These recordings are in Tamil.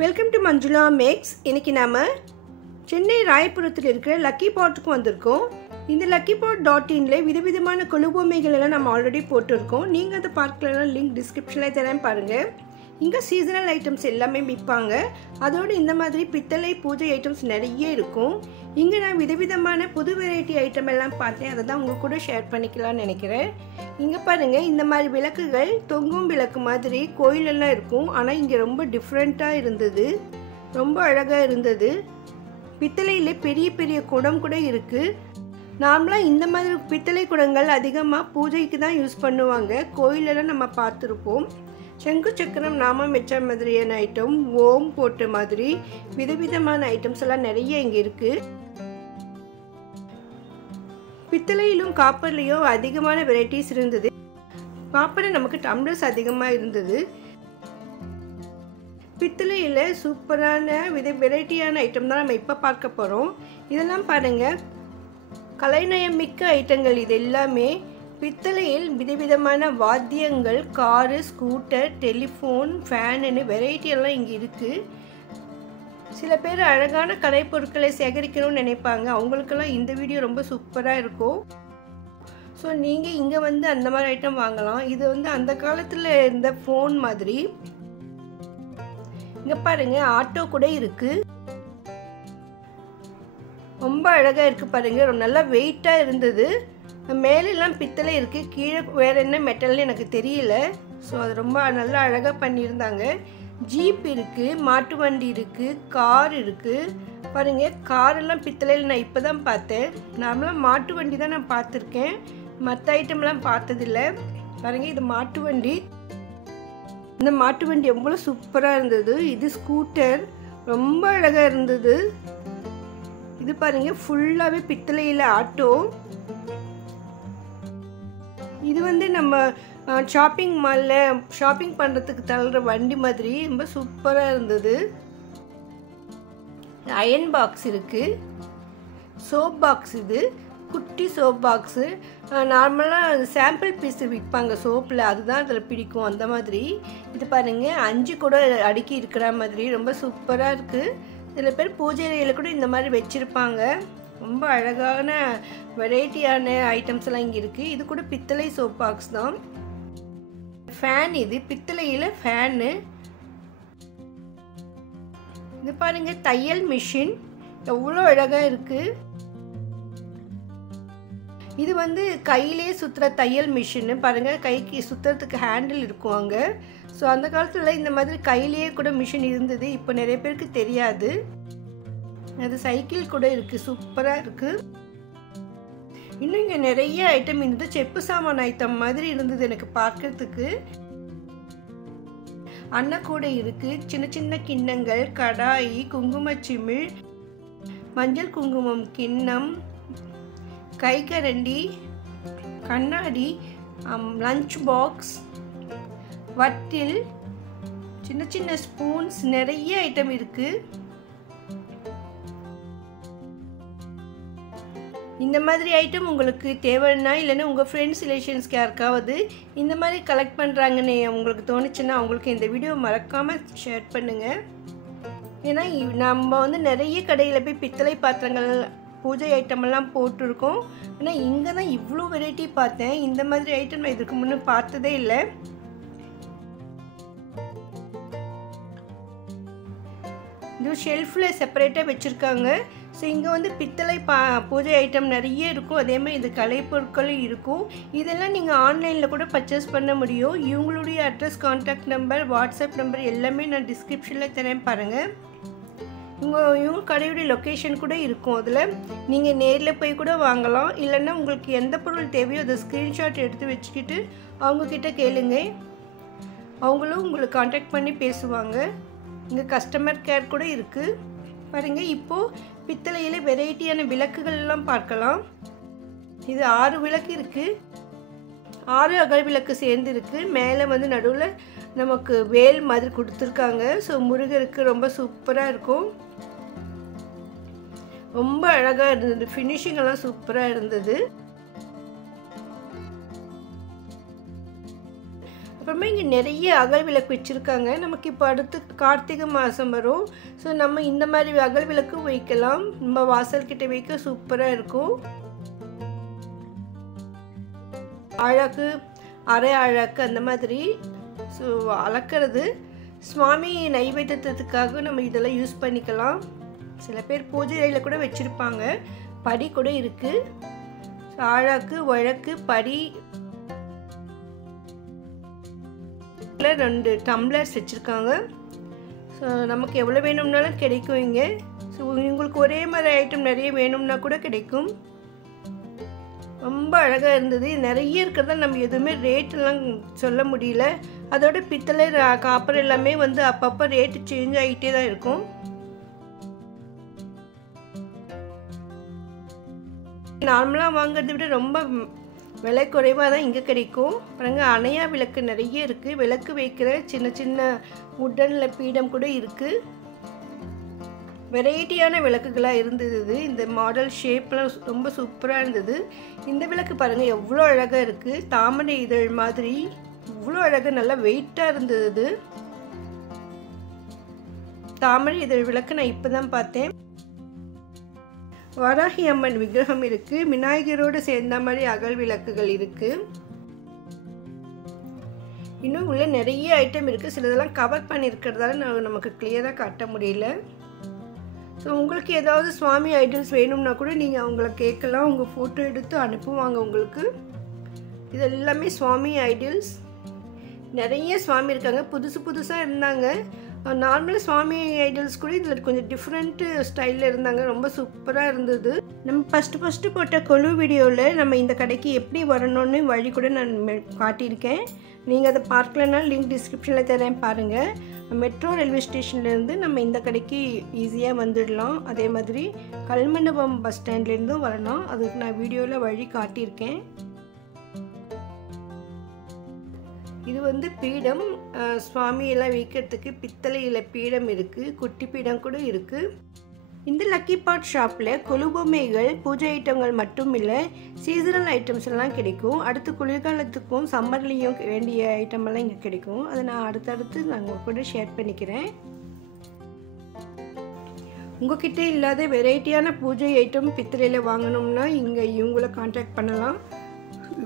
Welcome to Manjula maths. இன்றைக்கி நாம் சென்னை ராயபுரத்தில் இருக்கிற லக்கி பாட்டுக்கு வந்திருக்கோம். இந்த லக்கி பாட் .inல விதவிதமான கொலுபொம்மைகள் எல்லாம் நம்ம ஆல்ரெடி போட்டிருக்கோம். நீங்கள் அதை பார்க்கலாம், லிங்க் டிஸ்கிரிப்ஷனில் தரேன் பாருங்கள். இங்கே சீசனல் ஐட்டம்ஸ் எல்லாமே விற்பாங்க. அதோடு இந்த மாதிரி பித்தளை பூஜை ஐட்டம்ஸ் நிறைய இருக்கும். இங்கே நான் விதவிதமான புது வெரைட்டி ஐட்டம் எல்லாம் பார்த்தேன். அதை தான் உங்கள் கூட ஷேர் பண்ணிக்கலாம்னு நினைக்கிறேன். இங்கே பாருங்கள், இந்த மாதிரி விளக்குகள் தொங்கும் விளக்கு மாதிரி கோயிலெல்லாம் இருக்கும். ஆனால் இங்கே ரொம்ப டிஃப்ரெண்ட்டாக இருந்தது, ரொம்ப அழகாக இருந்தது. பித்தளையில் பெரிய பெரிய குடம் கூட இருக்குது. நார்மலாக இந்த மாதிரி பித்தளை குடங்கள் அதிகமாக பூஜைக்கு தான் யூஸ் பண்ணுவாங்க. கோயிலெல்லாம் நம்ம பார்த்துருப்போம். சங்கு சக்கரம் நாமம் வச்ச மாதிரியான ஐட்டம், ஓம் போட்ட மாதிரி விதவிதமான ஐட்டம்ஸ் எல்லாம் நிறைய இங்கே இருக்குது. பித்தளையிலும் காப்பர்லேயும் அதிகமான வெரைட்டிஸ் இருந்தது. காப்பரில் நமக்கு டம்ளர்ஸ் அதிகமாக இருந்தது. பித்தளையில் சூப்பரான வெரைட்டியான ஐட்டம் தான் நம்ம இப்போ பார்க்க போகிறோம். இதெல்லாம் பாருங்கள், கலைநயம் மிக்க ஐட்டங்கள். இது எல்லாமே பித்தளையில் விதவிதமான வாத்தியங்கள், காரு, ஸ்கூட்டர், டெலிஃபோன், ஃபேனுன்னு வெரைட்டியெல்லாம் இங்கே இருக்குது. சில பேர் அழகான கலைப்பொருட்களை சேகரிக்கணும்னு நினைப்பாங்க. அவங்களுக்கெல்லாம் இந்த வீடியோ ரொம்ப சூப்பராக இருக்கும். ஸோ நீங்கள் இங்கே வந்து அந்த மாதிரி ஐட்டம் வாங்கலாம். இது வந்து அந்த காலத்தில் இருந்த ஃபோன் மாதிரி. இங்கே பாருங்கள், ஆட்டோ கூட இருக்குது. ரொம்ப அழகாக இருக்குது பாருங்கள். ரொம்ப நல்லா வெயிட்டாக இருந்தது. மேலெல்லாம் பித்தளை இருக்குது, கீழே வேறு என்ன மெட்டல்னு எனக்கு தெரியல. ஸோ அது ரொம்ப நல்லா அழகாக பண்ணியிருந்தாங்க. ஜீப் இருக்குது, மாட்டு வண்டி இருக்குது, கார் இருக்குது. பாருங்கள், காரெல்லாம் பித்தளையில் நான் இப்போ தான் பார்த்தேன். நார்மலாக மாட்டு வண்டி தான் நான் பார்த்துருக்கேன், மற்ற ஐட்டம்லாம் பார்த்ததில்ல. பாருங்கள், இது மாட்டு வண்டி. இந்த மாட்டு வண்டி எவ்வளோ சூப்பராக இருந்தது. இது ஸ்கூட்டர், ரொம்ப அழகாக இருந்தது. இது பாருங்கள், ஃபுல்லாகவே பித்தளையில் ஆட்டோ. இது வந்து நம்ம ஷாப்பிங் மாலில் ஷாப்பிங் பண்ணுறதுக்கு தள்ளுற வண்டி மாதிரி ரொம்ப சூப்பராக இருந்தது. அயன் பாக்ஸ் இருக்குது, சோப் பாக்ஸ். இது குட்டி சோப் பாக்ஸு. நார்மலாக சாம்பிள் பீஸு விற்பாங்க சோப்பில், அதுதான் அதில் பிடிக்கும் அந்த மாதிரி. இது பாருங்கள், 5 கூட அடுக்கி இருக்கிற மாதிரி ரொம்ப சூப்பராக இருக்குது. சில பேர் பூஜை அறையில் கூட இந்த மாதிரி வச்சுருப்பாங்க. ரொம்ப அழகான வெரைட்டியான ஐட்டம்ஸ் எல்லாம் இங்கே இருக்குது. இது கூட பித்தளை சோப் பாக்ஸ் தான். ஃபேன், இது பித்தளையில் ஃபேனு. இது பாருங்க, தையல் மிஷின் எவ்வளோ அழகாக இருக்குது. இது வந்து கையிலே சுற்றுற தையல் மிஷின்னு பாருங்கள். கைக்கு சுற்றுறதுக்கு ஹேண்டில் இருக்கும் அங்கே. ஸோ அந்த காலத்தில் இந்த மாதிரி கையிலேயே கூட மிஷின் இருந்தது. இப்போ நிறைய பேருக்கு தெரியாது. அது சைக்கிள் கூட இருக்குது, சூப்பராக இருக்குது. இன்னும் இங்கே நிறைய ஐட்டம் இருந்தது. செப்பு சாமான் ஐட்டம் மாதிரி இருந்தது எனக்கு பார்க்கறதுக்கு. அன்னக்கூடை இருக்குது, சின்ன சின்ன கிண்ணங்கள், கடாயி, குங்குமச்சிமிழ், மஞ்சள் குங்குமம் கிண்ணம், கைக்கரண்டி, கண்ணாடி, லஞ்ச் பாக்ஸ், வட்டில், சின்ன சின்ன ஸ்பூன்ஸ், நிறைய ஐட்டம் இருக்குது. இந்த மாதிரி ஐட்டம் உங்களுக்கு தேவைன்னா, இல்லைன்னா உங்கள் ஃப்ரெண்ட்ஸ் ரிலேஷன்ஸ்க்கு யாருக்காவது இந்த மாதிரி கலெக்ட் பண்ணுறாங்கன்னு உங்களுக்கு தோணுச்சுன்னா அவங்களுக்கு இந்த வீடியோ மறக்காமல் ஷேர் பண்ணுங்கள். ஏன்னா நம்ம வந்து நிறைய கடையில் போய் பித்தளை பாத்திரங்கள், பூஜை ஐட்டமெல்லாம் போட்டிருக்கோம். ஆனால் இங்கே தான் இவ்வளோ வெரைட்டி பார்த்தேன். இந்த மாதிரி ஐட்டம் நான் இதுக்கு முன்னே பார்த்ததே இல்லை. இது ஷெல்ஃபில் செப்பரேட்டாக வச்சுருக்காங்க. ஸோ இங்கே வந்து பித்தளை பூஜை ஐட்டம் நிறைய இருக்கும். அதே மாதிரி இது கலைப்பொருட்களும் இருக்கும். இதெல்லாம் நீங்கள் ஆன்லைனில் கூட பர்ச்சேஸ் பண்ண முடியும். இவங்களுடைய address, contact number, WhatsApp number எல்லாமே நான் டிஸ்கிரிப்ஷனில் தரேன் பாருங்கள். இவங்க கடையுடைய லொக்கேஷன் கூட இருக்கும். அதில் நீங்கள் நேரில் போய் கூட வாங்கலாம். இல்லைன்னா உங்களுக்கு எந்த பொருள் தேவையோ அதை ஸ்க்ரீன்ஷாட் எடுத்து வச்சுக்கிட்டு அவங்கக்கிட்ட கேளுங்க. அவங்களும் உங்களுக்கு கான்டாக்ட் பண்ணி பேசுவாங்க. இங்கே கஸ்டமர் கேர் கூட இருக்குது பாருங்கள். இப்போது பித்தளையில் வெரைட்டியான விளக்குகள் எல்லாம் பார்க்கலாம். இது 6 விளக்கு இருக்குது, 6 அகல் விளக்கு சேர்ந்து இருக்குது. மேலே வந்து நடுவில் நமக்கு வேல் மாதிரி கொடுத்துருக்காங்க. ஸோ முருகருக்கு ரொம்ப சூப்பராக இருக்கும். ரொம்ப அழகாக இருந்தது. ஃபினிஷிங் எல்லாம் சூப்பராக இருந்தது. இப்போ அப்புறமா இங்கே நிறைய அகல் விளக்கு வச்சுருக்காங்க. நமக்கு இப்போ அடுத்து கார்த்திகை மாதம் வரும். ஸோ நம்ம இந்த மாதிரி அகல் விளக்கும் வைக்கலாம். நம்ம வாசல்கிட்ட வைக்க சூப்பராக இருக்கும். அழகு, அரை அழகு அந்த மாதிரி. ஸோ அளக்கிறது சுவாமி நைவேத்தியத்துக்காக நம்ம இதெல்லாம் யூஸ் பண்ணிக்கலாம். சில பேர் பூஜை அறையில் கூட வச்சுருப்பாங்க. படி கூட இருக்குது. ஸோ அழகு, வழக்கு, படி, 2 டம்ளர்ஸ் வச்சுருக்காங்க. ஸோ நமக்கு எவ்வளோ வேணும்னாலும் கிடைக்கும் இங்கே. ஸோ உங்களுக்கு ஒரே மாதிரி ஐட்டம் நிறைய வேணும்னா கூட கிடைக்கும். ரொம்ப அழகாக இருந்தது. நிறைய இருக்கிறதா நம்ம எதுவுமே ரேட்டெல்லாம் சொல்ல முடியல. அதோட பித்தளை, காப்பர் எல்லாமே வந்து அப்பப்போ ரேட்டு சேஞ்ச் ஆகிட்டே தான் இருக்கும். நார்மலாக வாங்குறதை விட ரொம்ப விலை குறைவாக தான் இங்கே கிடைக்கும். பாருங்க, அணையா விளக்கு நிறைய இருக்குது. விளக்கு வைக்கிற சின்ன சின்ன உட்டனில் பீடம் கூட இருக்குது. வெரைட்டியான விளக்குகளாக இருந்தது. இந்த மாடல் ஷேப்லாம் ரொம்ப சூப்பராக இருந்தது. இந்த விளக்கு பாருங்கள் எவ்வளோ அழகாக இருக்குது. தாமரை இதழ் மாதிரி இவ்வளோ அழகாக, நல்லா வெயிட்டாக இருந்தது. தாமரை இதழ் விளக்கு நான் இப்போ தான் பார்த்தேன். வராகி அம்மன் விக்கிரகம் இருக்குது. விநாயகரோடு சேர்ந்த மாதிரி அகல் விளக்குகள் இருக்குது. இன்னும் உள்ள நிறைய ஐட்டம் இருக்குது. சிலதெல்லாம் கவர் பண்ணியிருக்கிறதால நமக்கு கிளியராக காட்ட முடியல. ஸோ உங்களுக்கு ஏதாவது சுவாமி ஐடல்ஸ் வேணும்னா கூட நீங்கள் அவங்கள கேட்கலாம். உங்கள் ஃபோட்டோ எடுத்து அனுப்புவாங்க உங்களுக்கு. இது எல்லாமே சுவாமி ஐடல்ஸ். நிறைய சுவாமி இருக்காங்க. புதுசு புதுசாக இருந்தாங்க. நார்மல் சுவாமி ஐடல்ஸ் கூட இதில் கொஞ்சம் டிஃப்ரெண்ட்டு ஸ்டைலில் இருந்தாங்க. ரொம்ப சூப்பராக இருந்தது. நம்ம ஃபஸ்ட்டு போட்ட கொலு வீடியோவில் நம்ம இந்த கடைக்கு எப்படி வரணும்னு வழி கூட நான் காட்டியிருக்கேன். நீங்கள் அதை பார்க்கலன்னா லிங்க் டிஸ்கிரிப்ஷனில் தரேன், பாருங்கள். மெட்ரோ ரயில்வே ஸ்டேஷன்லேருந்து நம்ம இந்த கடைக்கு ஈஸியாக வந்துடலாம். அதே மாதிரி கல்மண்டபம் பஸ் ஸ்டாண்ட்லேருந்தும் வரலாம். அதுக்கு நான் வீடியோவில் வழி காட்டியிருக்கேன். இது வந்து பீடம். சுவாமியெல்லாம் வைக்கிறதுக்கு பித்தளையில் பீடம் இருக்குது. குட்டி பீடம் கூட இருக்குது. இந்த லக்கி பாட் ஷாப்பில் கொலுபொம்மைகள், பூஜை ஐட்டங்கள் மட்டும் இல்லை, சீசனல் ஐட்டம்ஸ் எல்லாம் கிடைக்கும். அடுத்து குளிர்காலத்துக்கும் சம்மர்லேயும் வேண்டிய ஐட்டமெல்லாம் இங்கே கிடைக்கும். அதை நான் அடுத்தடுத்து நாங்கள் கூட ஷேர் பண்ணிக்கிறேன். உங்ககிட்ட இல்லாத வெரைட்டியான பூஜை ஐட்டம் பித்தளையில் வாங்கணும்னா இங்கே இவங்கள கான்டாக்ட் பண்ணலாம்.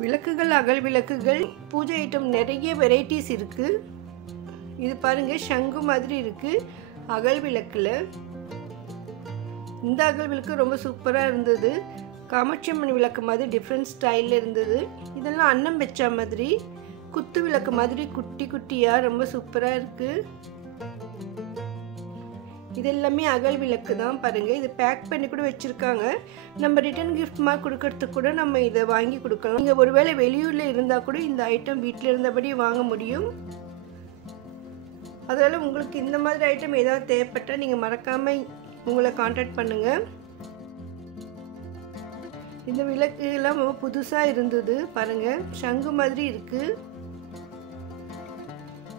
விளக்குகள், அகல் விளக்குகள், பூஜை ஐட்டம் நிறைய வெரைட்டிஸ் இருக்குது. இது பாருங்கள், சங்கு மாதிரி இருக்குது அகல் விளக்கில். இந்த அகல் விளக்கு ரொம்ப சூப்பராக இருந்தது. காமாட்சி அம்மன் விளக்கு மாதிரி டிஃப்ரெண்ட் ஸ்டைலில் இருந்தது. இதெல்லாம் அன்னம் வச்சா மாதிரி, குத்து விளக்கு மாதிரி குட்டி குட்டியாக ரொம்ப சூப்பராக இருக்குது. இது எல்லாமே அகல் விளக்கு தான். பாருங்கள், இது பேக் பண்ணி கூட வச்சுருக்காங்க. நம்ம ரிட்டன் கிஃப்ட் மாதிரி கொடுக்கறதுக்கு கூட நம்ம இதை வாங்கி கொடுக்கலாம். நீங்கள் ஒருவேளை வெளியூரில் இருந்தால் கூட இந்த ஐட்டம் வீட்டில் இருந்தபடி வாங்க முடியும். அதனால் உங்களுக்கு இந்த மாதிரி ஐட்டம் ஏதாவது தேவைப்பட்டால் நீங்கள் மறக்காமல் உங்களை கான்டாக்ட் பண்ணுங்கள். இந்த விளக்கு எல்லாம் ரொம்ப புதுசாக இருந்தது. பாருங்கள், சங்கு மாதிரி இருக்குது.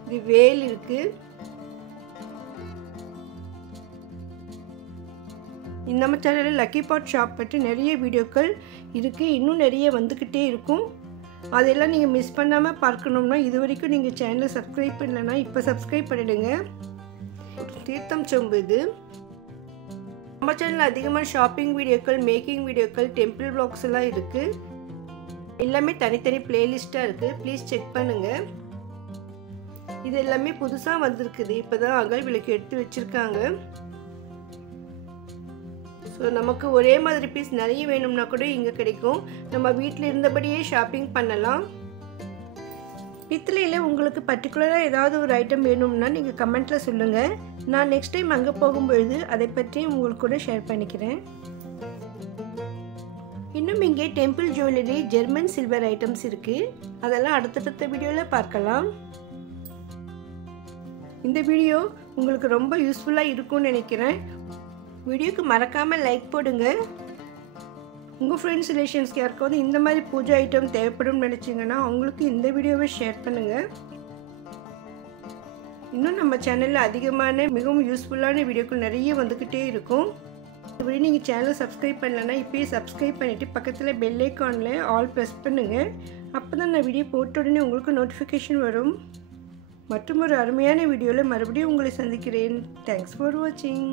இது வேல் இருக்குது. நம்ம சேனலில் லக்கி பாட் ஷாப் பற்றி நிறைய வீடியோக்கள் இருக்குது. இன்னும் நிறைய வந்துக்கிட்டே இருக்கும். அதெல்லாம் நீங்கள் மிஸ் பண்ணாமல் பார்க்கணும்னா இது வரைக்கும் நீங்கள் சேனலை சப்ஸ்கிரைப் பண்ணலைன்னா இப்போ சப்ஸ்கிரைப் பண்ணிவிடுங்க. தீர்த்தம் சொம்பு இது. நம்ம சேனலில் அதிகமாக ஷாப்பிங் வீடியோக்கள், மேக்கிங் வீடியோக்கள், டெம்பிள் வ்ளாக்ஸ் எல்லாம் இருக்குது. எல்லாமே தனித்தனி பிளேலிஸ்ட்டாக இருக்குது. ப்ளீஸ் செக் பண்ணுங்கள். இது எல்லாமே புதுசாக வந்திருக்குது. இப்போ தான் அகல் விளக்கு எடுத்து வச்சுருக்காங்க. ஸோ நமக்கு ஒரே மாதிரி பீஸ் நிறைய வேணும்னா கூட இங்கே கிடைக்கும். நம்ம வீட்டில் இருந்தபடியே ஷாப்பிங் பண்ணலாம். பித்தளையில் உங்களுக்கு பர்டிகுலராக ஏதாவது ஒரு ஐட்டம் வேணும்னா நீங்கள் கமெண்ட்டில் சொல்லுங்கள். நான் நெக்ஸ்ட் டைம் அங்கே போகும்பொழுது அதை பற்றி உங்களுக்கு கூட ஷேர் பண்ணிக்கிறேன். இன்னும் இங்கே temple jewellery, German silver items இருக்குது. அதெல்லாம் அடுத்தடுத்த வீடியோவில் பார்க்கலாம். இந்த வீடியோ உங்களுக்கு ரொம்ப யூஸ்ஃபுல்லாக இருக்கும்னு நினைக்கிறேன். வீடியோக்கு மறக்காமல் லைக் போடுங்க. உங்கள் ஃப்ரெண்ட்ஸ், ரிலேஷன்ஸ்க்கு யாருக்காவது இந்த மாதிரி பூஜை ஐட்டம் தேவைப்படும் நினச்சிங்கன்னா அவங்களுக்கு இந்த வீடியோவை ஷேர் பண்ணுங்கள். இன்னும் நம்ம சேனலில் அதிகமான மிகவும் யூஸ்ஃபுல்லான வீடியோக்கள் நிறைய வந்துக்கிட்டே இருக்கும். இப்படி நீங்கள் சேனலை சப்ஸ்கிரைப் பண்ணலன்னா இப்போயே சப்ஸ்கிரைப் பண்ணிவிட்டு பக்கத்தில் பெல் ஐக்கானில் ஆல் ப்ரெஸ் பண்ணுங்கள். அப்போ தான் நான் வீடியோ போட்ட உடனே உங்களுக்கு நோட்டிஃபிகேஷன் வரும். மற்றும் ஒரு அருமையான வீடியோவில் மறுபடியும் உங்களை சந்திக்கிறேன். தேங்க்ஸ் ஃபார் வாட்சிங்.